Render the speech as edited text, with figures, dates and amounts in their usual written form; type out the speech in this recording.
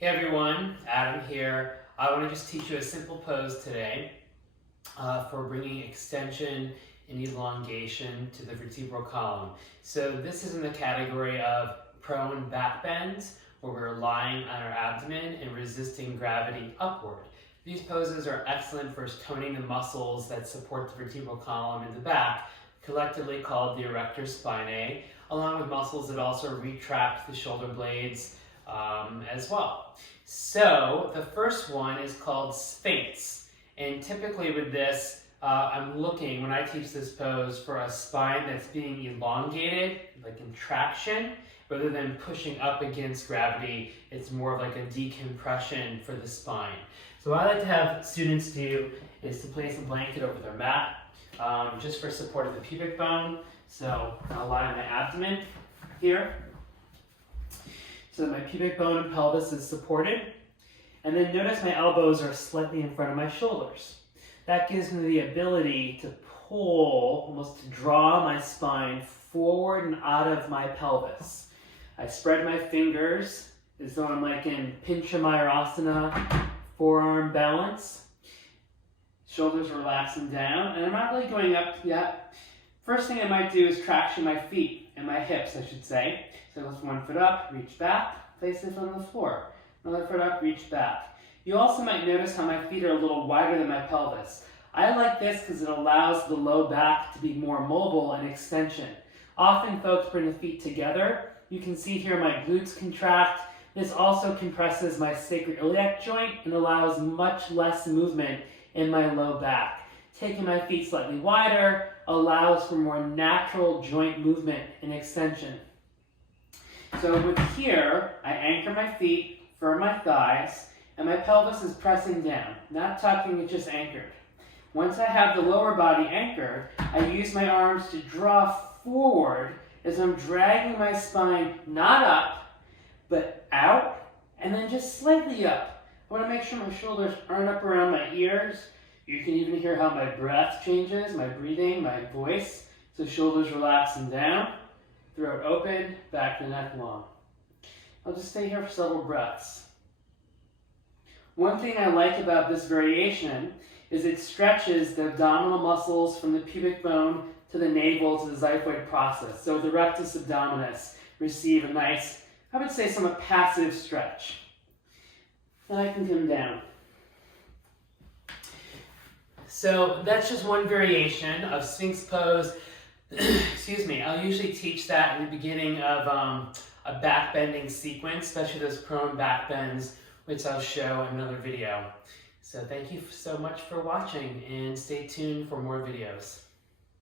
Hey everyone, Adam here. I want to just teach you a simple pose today for bringing extension and elongation to the vertebral column. So this is in the category of prone back bends, where we're lying on our abdomen and resisting gravity upward. These poses are excellent for toning the muscles that support the vertebral column in the back, collectively called the erector spinae, along with muscles that also retract the shoulder blades as well. So the first one is called Sphinx, and typically with this I'm looking, when I teach this pose, for a spine that's being elongated, like contraction, rather than pushing up against gravity. It's more of like a decompression for the spine. So what I like to have students do is to place a blanket over their mat, just for support of the pubic bone. So I'll lie on my abdomen here, so that my pubic bone and pelvis is supported. And then notice my elbows are slightly in front of my shoulders. That gives me the ability to pull, almost to draw my spine forward and out of my pelvis. I spread my fingers as though I'm like in Pincha Mayurasana, forearm balance. Shoulders relaxing down, and I'm not really going up yet. First thing I might do is traction my feet and my hips, I should say. So lift one foot up, reach back, place it on the floor. Another foot up, reach back. You also might notice how my feet are a little wider than my pelvis. I like this because it allows the low back to be more mobile and extension. Often folks bring the feet together. You can see here my glutes contract. This also compresses my sacroiliac joint and allows much less movement in my low back. Taking my feet slightly wider allows for more natural joint movement and extension. So with here, I anchor my feet, firm my thighs, and my pelvis is pressing down, not tucking, it's just anchored. Once I have the lower body anchored, I use my arms to draw forward as I'm dragging my spine not up, but out, and then just slightly up. I want to make sure my shoulders aren't up around my ears. You can even hear how my breath changes, my breathing, my voice. So shoulders relaxing down, throat open, back and neck long. I'll just stay here for several breaths. One thing I like about this variation is it stretches the abdominal muscles from the pubic bone to the navel to the xiphoid process. So the rectus abdominis receive a nice, I would say, somewhat passive stretch. Then I can come down. So that's just one variation of Sphinx pose. Excuse me, I'll usually teach that in the beginning of a back bending sequence, especially those prone back bends, which I'll show in another video. So thank you so much for watching, and stay tuned for more videos.